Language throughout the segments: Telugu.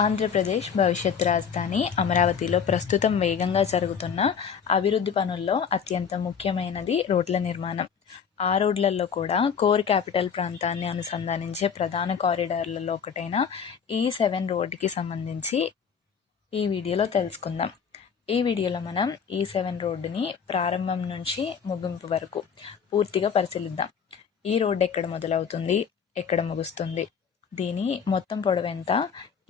ఆంధ్రప్రదేశ్ భవిష్యత్ రాజధాని అమరావతిలో ప్రస్తుతం వేగంగా జరుగుతున్న అభివృద్ధి పనుల్లో అత్యంత ముఖ్యమైనది రోడ్ల నిర్మాణం. ఆ రోడ్లలో కూడా కోర్ క్యాపిటల్ ప్రాంతాన్ని అనుసంధానించే ప్రధాన కారిడార్లలో ఒకటైన E7 రోడ్డుకి సంబంధించి ఈ వీడియోలో తెలుసుకుందాం. ఈ వీడియోలో మనం E7 రోడ్డుని ప్రారంభం నుంచి ముగింపు వరకు పూర్తిగా పరిశీలిద్దాం. ఈ రోడ్డు ఎక్కడ మొదలవుతుంది, ఎక్కడ ముగుస్తుంది, దీని మొత్తం పొడవు ఎంత,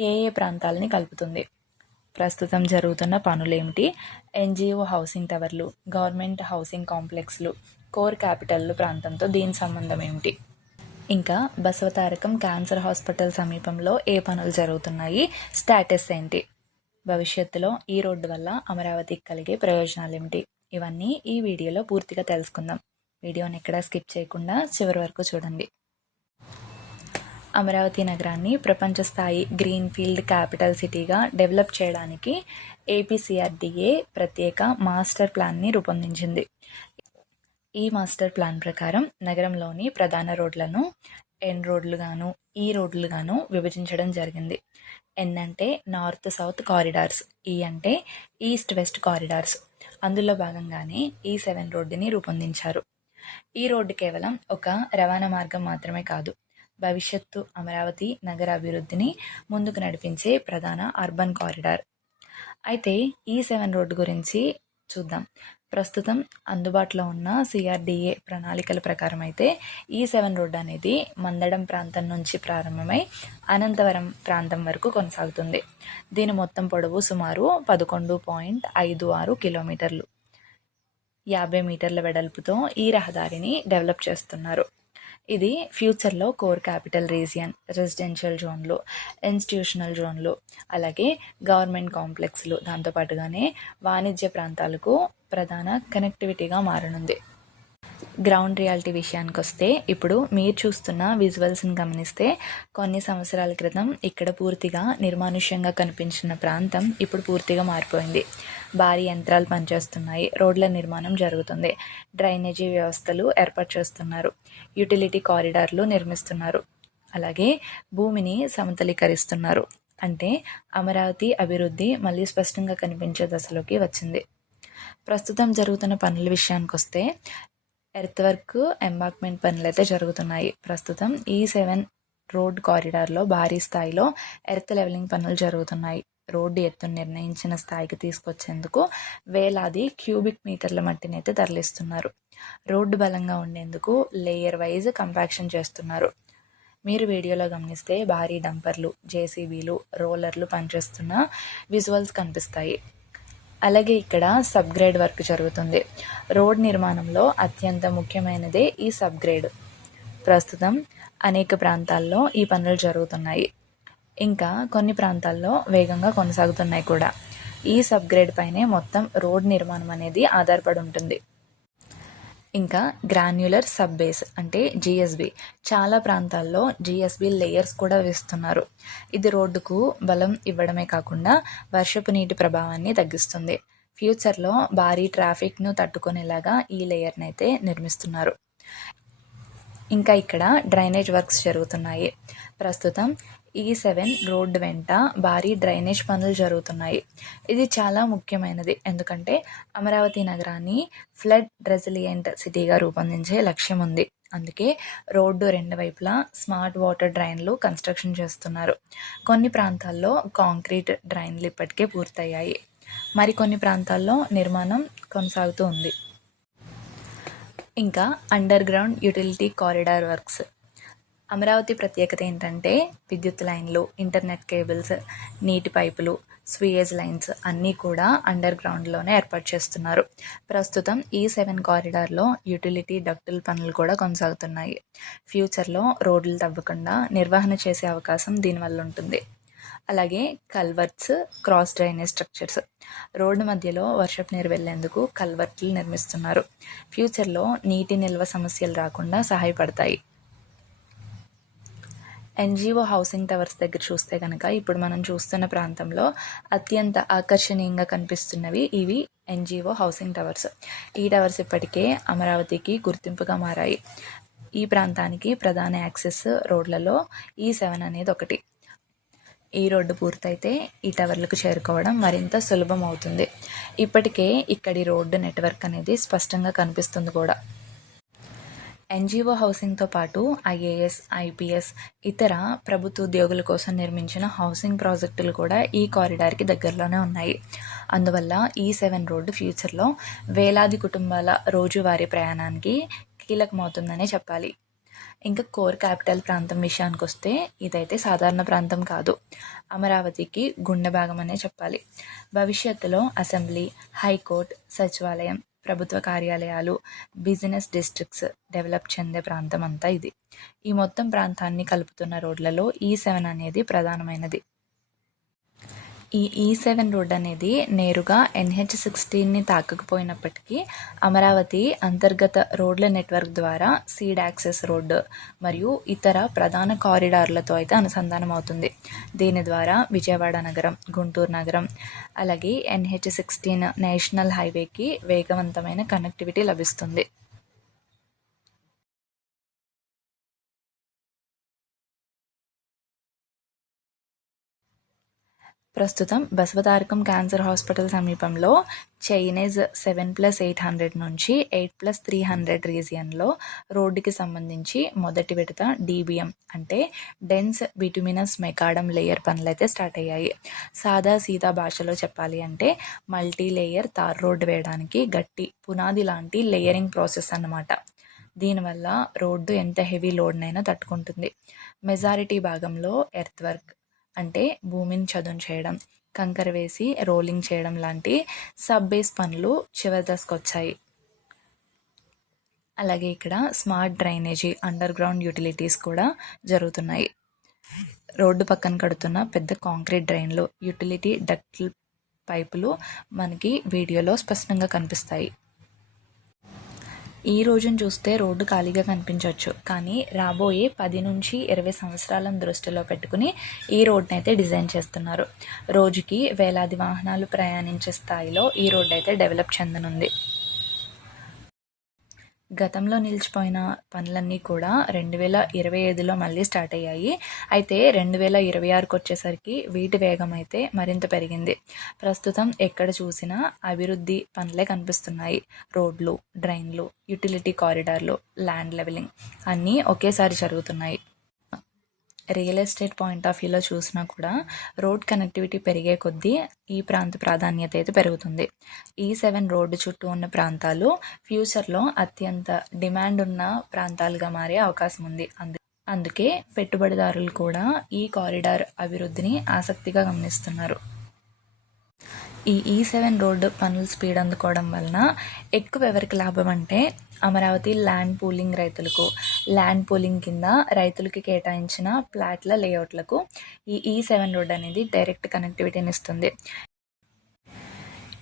ఏ ఏ ప్రాంతాలని కలుపుతుంది, ప్రస్తుతం జరుగుతున్న పనులేమిటి, ఎన్జిఓ హౌసింగ్ టవర్లు, గవర్నమెంట్ హౌసింగ్ కాంప్లెక్స్లు, కోర్ క్యాపిటల్ ప్రాంతంతో దీని సంబంధం ఏమిటి, ఇంకా బసవతారకం క్యాన్సర్ హాస్పిటల్ సమీపంలో ఏ పనులు జరుగుతున్నాయి, స్టేటస్ ఏంటి, భవిష్యత్తులో ఈ రోడ్డు వల్ల అమరావతికి కలిగే ప్రయోజనాలు ఏమిటి, ఇవన్నీ ఈ వీడియోలో పూర్తిగా తెలుసుకుందాం. వీడియోని ఎక్కడా స్కిప్ చేయకుండా చివరి వరకు చూడండి. అమరావతి నగరాన్ని ప్రపంచ స్థాయి గ్రీన్ ఫీల్డ్ క్యాపిటల్ సిటీగా డెవలప్ చేయడానికి ఏపీసీఆర్డీఏ ప్రత్యేక మాస్టర్ ప్లాన్ని రూపొందించింది. ఈ మాస్టర్ ప్లాన్ ప్రకారం నగరంలోని ప్రధాన రోడ్లను ఎన్ రోడ్లుగాను, ఈ రోడ్లుగాను విభజించడం జరిగింది. ఎన్ అంటే నార్త్ సౌత్ కారిడార్స్, ఈ అంటే ఈస్ట్ వెస్ట్ కారిడార్స్. అందులో భాగంగానే E7 రోడ్డుని రూపొందించారు. ఈ రోడ్డు కేవలం ఒక రవాణా మార్గం మాత్రమే కాదు, భవిష్యత్తు అమరావతి నగర అభివృద్ధిని ముందుకు నడిపించే ప్రధాన అర్బన్ కారిడార్. అయితే E7 రోడ్డు గురించి చూద్దాం. ప్రస్తుతం అందుబాటులో ఉన్న సిఆర్డీఏ ప్రణాళికల ప్రకారం అయితే E7 రోడ్డు అనేది మందడం ప్రాంతం నుంచి ప్రారంభమై అనంతవరం ప్రాంతం వరకు కొనసాగుతుంది. దీని మొత్తం పొడవు సుమారు 11.56 కిలోమీటర్లు. 50 మీటర్ల వెడల్పుతో ఈ రహదారిని డెవలప్ చేస్తున్నారు. ఇది ఫ్యూచర్లో కోర్ క్యాపిటల్ రీజియన్, రెసిడెన్షియల్ జోన్లు, ఇన్స్టిట్యూషనల్ జోన్లు, అలాగే గవర్నమెంట్ కాంప్లెక్స్లు, దాంతోపాటుగానే వాణిజ్య ప్రాంతాలకు ప్రధాన కనెక్టివిటీగా మారనుంది. గ్రౌండ్ రియాలిటీ విషయానికి వస్తే ఇప్పుడు మీరు చూస్తున్న విజువల్స్ని గమనిస్తే కొన్ని సంవత్సరాల క్రితం ఇక్కడ పూర్తిగా నిర్మానుష్యంగా కనిపించిన ప్రాంతం ఇప్పుడు పూర్తిగా మారిపోయింది. భారీ యంత్రాలు పనిచేస్తున్నాయి, రోడ్ల నిర్మాణం జరుగుతుంది, డ్రైనేజీ వ్యవస్థలు ఏర్పాటు చేస్తున్నారు, యూటిలిటీ కారిడార్లు నిర్మిస్తున్నారు, అలాగే భూమిని సమతలీకరిస్తున్నారు. అంటే అమరావతి అభివృద్ధి మళ్ళీ స్పష్టంగా కనిపించే దశలోకి వచ్చింది. ప్రస్తుతం జరుగుతున్న పనుల విషయానికి వస్తే ఎర్త్ వర్క్, ఎంబాక్మెంట్ పనులు అయితే జరుగుతున్నాయి. ప్రస్తుతం E7 రోడ్ కారిడార్లో భారీ స్థాయిలో ఎర్త్ లెవెలింగ్ పనులు జరుగుతున్నాయి. రోడ్డు ఎత్తును నిర్ణయించిన స్థాయికి తీసుకొచ్చేందుకు వేలాది క్యూబిక్ మీటర్ల మట్టిని అయితే తరలిస్తున్నారు. రోడ్డు బలంగా ఉండేందుకు లేయర్ వైజ్ కంపాక్షన్ చేస్తున్నారు. మీరు వీడియోలో గమనిస్తే భారీ డంపర్లు, జేసీబీలు, రోలర్లు పనిచేస్తున్న విజువల్స్ కనిపిస్తాయి. అలాగే ఇక్కడ సబ్గ్రేడ్ వర్క్ జరుగుతుంది. రోడ్ నిర్మాణంలో అత్యంత ముఖ్యమైనదే ఈ సబ్గ్రేడ్. ప్రస్తుతం అనేక ప్రాంతాల్లో ఈ పనులు జరుగుతున్నాయి, ఇంకా కొన్ని ప్రాంతాల్లో వేగంగా కొనసాగుతున్నాయి కూడా. ఈ సబ్గ్రేడ్ పైనే మొత్తం రోడ్ నిర్మాణం అనేది ఆధారపడి ఉంటుంది. ఇంకా గ్రాన్యులర్ సబ్ బేస్ అంటే GSB, చాలా ప్రాంతాల్లో GSB లేయర్స్ కూడా వేస్తున్నారు. ఇది రోడ్డుకు బలం ఇవ్వడమే కాకుండా వర్షపు నీటి ప్రభావాన్ని తగ్గిస్తుంది. ఫ్యూచర్లో భారీ ట్రాఫిక్ను తట్టుకునేలాగా ఈ లేయర్ని అయితే నిర్మిస్తున్నారు. ఇంకా ఇక్కడ డ్రైనేజ్ వర్క్స్ జరుగుతున్నాయి. ప్రస్తుతం E7 రోడ్డు వెంట భారీ డ్రైనేజ్ పనులు జరుగుతున్నాయి. ఇది చాలా ముఖ్యమైనది, ఎందుకంటే అమరావతి నగరాన్ని ఫ్లడ్ రెసిలియంట్ సిటీగా రూపొందించే లక్ష్యం ఉంది. అందుకే రోడ్డు రెండు వైపులా స్మార్ట్ వాటర్ డ్రైన్లు కన్స్ట్రక్షన్ చేస్తున్నారు. కొన్ని ప్రాంతాల్లో కాంక్రీట్ డ్రైన్లు ఇప్పటికే పూర్తయ్యాయి, మరికొన్ని ప్రాంతాల్లో నిర్మాణం కొనసాగుతూ ఉంది. ఇంకా under ground utility corridor works. Amaravati ప్రత్యేకత ఏంటంటే విద్యుత్ లైన్లు, ఇంటర్నెట్ కేబుల్స్, నీటి పైపులు, స్వీయేజ్ లైన్స్ అన్నీ కూడా అండర్ గ్రౌండ్లోనే ఏర్పాటు చేస్తున్నారు. ప్రస్తుతం E7 కారిడార్లో యూటిలిటీ డక్టుల పనులు కూడా కొనసాగుతున్నాయి. ఫ్యూచర్లో రోడ్లు తవ్వకుండా నిర్వహణ చేసే అవకాశం దీనివల్ల ఉంటుంది. అలాగే culverts, cross drainage structures, road మధ్యలో వర్షపు నీరు వెళ్లేందుకు కల్వర్ట్లు నిర్మిస్తున్నారు. ఫ్యూచర్లో నీటి నిల్వ సమస్యలు రాకుండా సహాయపడతాయి. ఎన్జిఓ హౌసింగ్ టవర్స్ దగ్గర చూస్తే కనుక ఇప్పుడు మనం చూస్తున్న ప్రాంతంలో అత్యంత ఆకర్షణీయంగా కనిపిస్తున్నవి ఇవి ఎన్జిఓ హౌసింగ్ టవర్స్. ఈ టవర్స్ ఇప్పటికే అమరావతికి గుర్తింపుగా మారాయి. ఈ ప్రాంతానికి ప్రధాన యాక్సెస్ రోడ్లలో E7 అనేది ఒకటి. ఈ రోడ్డు పూర్తయితే ఈ టవర్లకు చేరుకోవడం మరింత సులభం అవుతుంది. ఇప్పటికే ఇక్కడి రోడ్డు నెట్వర్క్ అనేది స్పష్టంగా కనిపిస్తుంది కూడా. ఎన్‌జీఓ హౌసింగ్‌తో పాటు ఐఏఎస్, ఐపీఎస్, ఇతర ప్రభుత్వ ఉద్యోగుల కోసం నిర్మించిన హౌసింగ్ ప్రాజెక్టులు కూడా ఈ కారిడార్‌కి దగ్గరలోనే ఉన్నాయి. అందువల్ల ఈ7 రోడ్డు ఫ్యూచర్‌లో వేలాది కుటుంబాల రోజువారీ ప్రయాణానికి కీలకమవుతుందనే చెప్పాలి. ఇంకా కోర్ క్యాపిటల్ ప్రాంతం విషయానికొస్తే ఇదైతే సాధారణ ప్రాంతం కాదు. అమరావతికి గుండె భాగం అనే చెప్పాలి. భవిష్యత్తులో అసెంబ్లీ, హైకోర్టు, సచివాలయం, ప్రభుత్వ కార్యాలయాలు, బిజినెస్ డిస్ట్రిక్ట్స్ డెవలప్ చెందే ప్రాంతం అంతా ఇది. ఈ మొత్తం ప్రాంతాన్ని కలుపుతున్న రోడ్లలో ఈ7 అనేది ప్రధానమైనది. ఈ ఈ7 రోడ్ అనేది నేరుగా NH16ని తాకకపోయినప్పటికీ అమరావతి అంతర్గత రోడ్ల నెట్వర్క్ ద్వారా సీడ్ యాక్సెస్ రోడ్డు మరియు ఇతర ప్రధాన కారిడార్లతో అయితే అనుసంధానం అవుతుంది. దీని ద్వారా విజయవాడ నగరం, గుంటూరు నగరం, అలాగే NH16 నేషనల్ హైవేకి వేగవంతమైన కనెక్టివిటీ లభిస్తుంది. ప్రస్తుతం బసవతారకం క్యాన్సర్ హాస్పిటల్ సమీపంలో చైనీస్ 7+800 నుంచి 8+300 రీజియన్లో రోడ్డుకి సంబంధించి మొదటి విడత DBM అంటే డెన్స్ బిటుమినస్ మెకాడమ్ లేయర్ పనులైతే స్టార్ట్ అయ్యాయి. సాదా సీదా భాషలో చెప్పాలి అంటే మల్టీ లేయర్ తార్ రోడ్డు వేయడానికి గట్టి పునాది లాంటి లేయరింగ్ ప్రాసెస్ అన్నమాట. దీనివల్ల రోడ్డు ఎంత హెవీ లోడ్నైనా తట్టుకుంటుంది. మెజారిటీ భాగంలో ఎర్త్ వర్క్ అంటే భూమిని చదును చేయడం, కంకర వేసి రోలింగ్ చేయడం లాంటి సబ్ బేస్ పనులు చివరి దశకొచ్చాయి. అలాగే ఇక్కడ smart drainage, under ground utilities కూడా జరుగుతున్నాయి. రోడ్డు పక్కన కడుతున్న పెద్ద కాంక్రీట్ డ్రైన్లు, యూటిలిటీ డక్ట్ పైపులు మనకి వీడియోలో స్పష్టంగా కనిపిస్తాయి. ఈ రోజును చూస్తే రోడ్డు ఖాళీగా కనిపించవచ్చు, కానీ రాబోయే 10 నుంచి 20 సంవత్సరాలను దృష్టిలో పెట్టుకుని ఈ రోడ్ని అయితే డిజైన్ చేస్తున్నారు. రోజుకి వేలాది వాహనాలు ప్రయాణించే స్థాయిలో ఈ రోడ్డు అయితే డెవలప్ చెందనుంది. గతంలో నిలిచిపోయిన పనులన్నీ కూడా 2025లో మళ్ళీ స్టార్ట్ అయ్యాయి. అయితే 2026కి వచ్చేసరికి వీటి వేగం అయితే మరింత పెరిగింది. ప్రస్తుతం ఎక్కడ చూసినా అభివృద్ధి పనులే కనిపిస్తున్నాయి. రోడ్లు, డ్రైన్లు, యూటిలిటీ కారిడార్లు, ల్యాండ్ లెవెలింగ్ అన్నీ ఒకేసారి జరుగుతున్నాయి. రియల్ ఎస్టేట్ పాయింట్ ఆఫ్ వ్యూలో చూసినా కూడా రోడ్ కనెక్టివిటీ పెరిగే కొద్దీ ఈ ప్రాంత ప్రాధాన్యత అయితే పెరుగుతుంది. ఈ7 రోడ్డు చుట్టూ ఉన్న ప్రాంతాలు ఫ్యూచర్లో అత్యంత డిమాండ్ ఉన్న ప్రాంతాలుగా మారే అవకాశం ఉంది. అందుకే పెట్టుబడిదారులు కూడా ఈ కారిడార్ అభివృద్ధిని ఆసక్తిగా గమనిస్తున్నారు. ఈ ఈ7 రోడ్డు పనులు స్పీడ్ అందుకోవడం వలన ఎక్కువ ఎవరికి లాభం అంటే అమరావతి ల్యాండ్ పూలింగ్ రైతులకు, ల్యాండ్ పూలింగ్ కింద రైతులకి కేటాయించిన ప్లాట్ల లేఅవుట్లకు ఈ ఈ7 రోడ్ అనేది డైరెక్ట్ కనెక్టివిటీని ఇస్తుంది.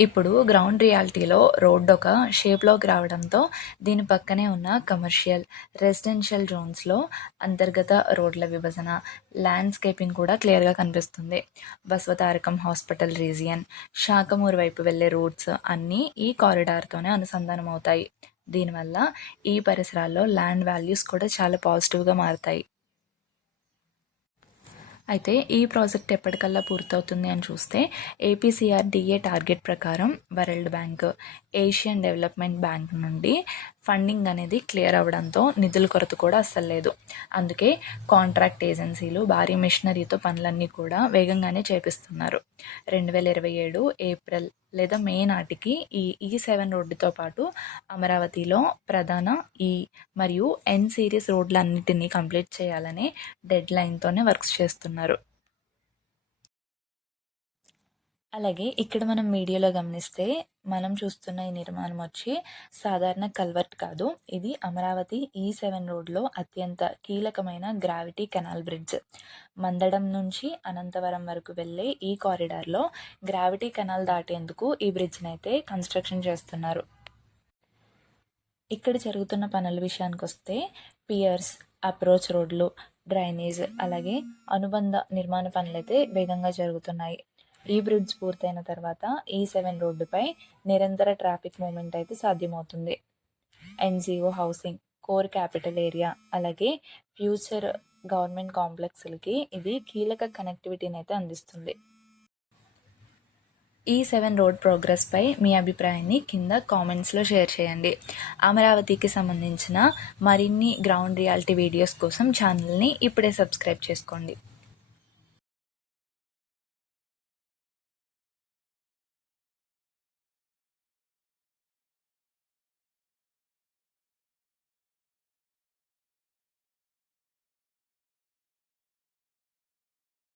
ఇప్పుడు గ్రౌండ్ రియాలిటీలో రోడ్డు ఒక షేప్లోకి రావడంతో దీని పక్కనే ఉన్న కమర్షియల్, రెసిడెన్షియల్ జోన్స్లో అంతర్గత రోడ్ల విభజన, ల్యాండ్స్కేపింగ్ కూడా క్లియర్గా కనిపిస్తుంది. బసవతారకం హాస్పిటల్ రీజియన్, శాఖమూరు వైపు వెళ్ళే రూట్స్ అన్నీ ఈ కారిడార్తోనే అనుసంధానం అవుతాయి. దీనివల్ల ఈ పరిసరాల్లో ల్యాండ్ వాల్యూస్ కూడా చాలా పాజిటివ్గా మారుతాయి. అయితే ఈ ప్రాజెక్ట్ ఎప్పటికల్లా పూర్తవుతుంది అని చూస్తే APCRDA టార్గెట్ ప్రకారం world bank, Asian development bank నుండి ఫండింగ్ అనేది క్లియర్ అవ్వడంతో నిధుల కొరత కూడా అస్సలు లేదు. అందుకే కాంట్రాక్ట్ ఏజెన్సీలు భారీ మిషనరీతో పనులన్నీ కూడా వేగంగానే చేపిస్తున్నారు. 2027 ఏప్రిల్ లేదా మే నాటికి ఈ ఈ7 రోడ్డుతో పాటు అమరావతిలో ప్రధాన ఈ మరియు N సిరీస్ రోడ్లన్నిటినీ కంప్లీట్ చేయాలనే డెడ్ లైన్తోనే వర్క్స్ చేస్తున్నారు. అలాగే ఇక్కడ మనం వీడియోలో గమనిస్తే మనం చూస్తున్న ఈ నిర్మాణం వచ్చి సాధారణ కల్వర్ట్ కాదు. ఇది అమరావతి ఈ7 రోడ్లో అత్యంత కీలకమైన గ్రావిటీ కెనాల్ బ్రిడ్జ్. మందడం నుంచి అనంతవరం వరకు వెళ్ళే ఈ కారిడార్లో గ్రావిటీ కెనాల్ దాటేందుకు ఈ బ్రిడ్జ్ని అయితే కన్స్ట్రక్షన్ చేస్తున్నారు. ఇక్కడ జరుగుతున్న పనుల విషయానికి వస్తే పియర్స్, అప్రోచ్ రోడ్లు, డ్రైనేజ్ అలాగే అనుబంధ నిర్మాణ పనులైతే వేగంగా జరుగుతున్నాయి. ఈ బ్రిడ్జ్ పూర్తయిన తర్వాత ఈ7 రోడ్డుపై నిరంతర ట్రాఫిక్ మూవ్మెంట్ అయితే సాధ్యమవుతుంది. NGO housing, core capital area అలాగే ఫ్యూచర్ గవర్నమెంట్ కాంప్లెక్స్లకి ఇది కీలక కనెక్టివిటీని అయితే అందిస్తుంది. E7 రోడ్ ప్రోగ్రెస్పై మీ అభిప్రాయాన్ని కింద కామెంట్స్లో షేర్ చేయండి. అమరావతికి సంబంధించిన మరిన్ని గ్రౌండ్ రియాలిటీ వీడియోస్ కోసం ఛానల్ని ఇప్పుడే సబ్స్క్రైబ్ చేసుకోండి.